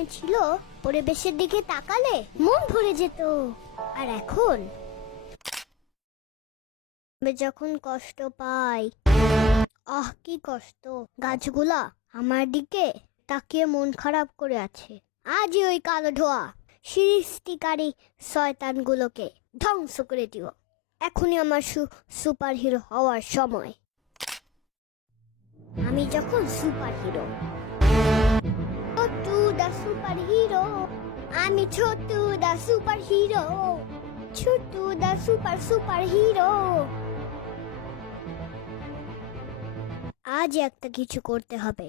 সময় ছিল পরিবেশের দিকে তাকালে মন ভরে যেত, আর এখন আমি যখন কষ্ট পাই, কি কষ্ট! গাছগুলা আমার দিকে তাকিয়ে মন খারাপ করে আছে। আজই ওই কালো ধোয়া সৃষ্টিকারী শয়তানগুলোকে ধ্বংস করে দিও। এখনই আমার সুপার হিরো হওয়ার সময়। আমি যখন সুপার হিরো, ছোট্টু দা সুপার হিরো, আমি ছোট্টু দা সুপার হিরো, ছোট্টু দা সুপার হিরো। আজ একটা কিছু করতে হবে,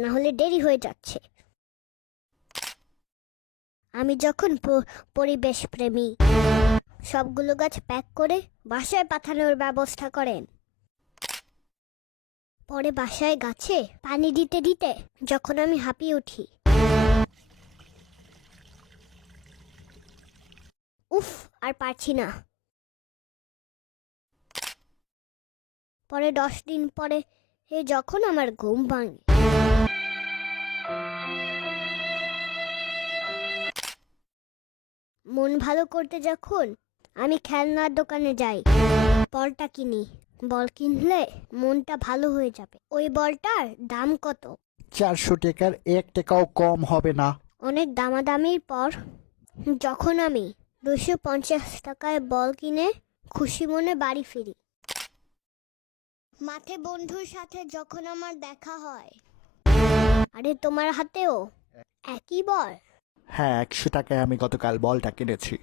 না হলে দেরি হয়ে যাচ্ছে। আমি যখন পরিবেশ প্রেমী, সবগুলো গাছ প্যাক করে বাসায় পাঠানোর ব্যবস্থা করেন। পরে বাসায় গাছে পানি দিতে দিতে যখন আমি হাঁপিয়ে উঠি, উফ, আর পারছি না। পরে 10 দিন পরে যখন আমার ঘুম ভাঙে, মন ভালো করতে যখন আমি খেলনার দোকানে যাই, বলটা কিনি। বল কিনলে মনটা ভালো হয়ে যাবে। ওই বলটার দাম কত? 400 টাকার 1 টাকাও কম হবে না। অনেক দামাদামির পর যখন আমি 250 টাকায় বল কিনে খুশি মনে বাড়ি ফিরি, মাঠে বন্ধুর সাথে যখন আমার দেখা হয়, আরে তোমার হাতেও একই বল? হ্যাঁ, 100 টাকায় আমি গতকাল বলটা কিনেছি।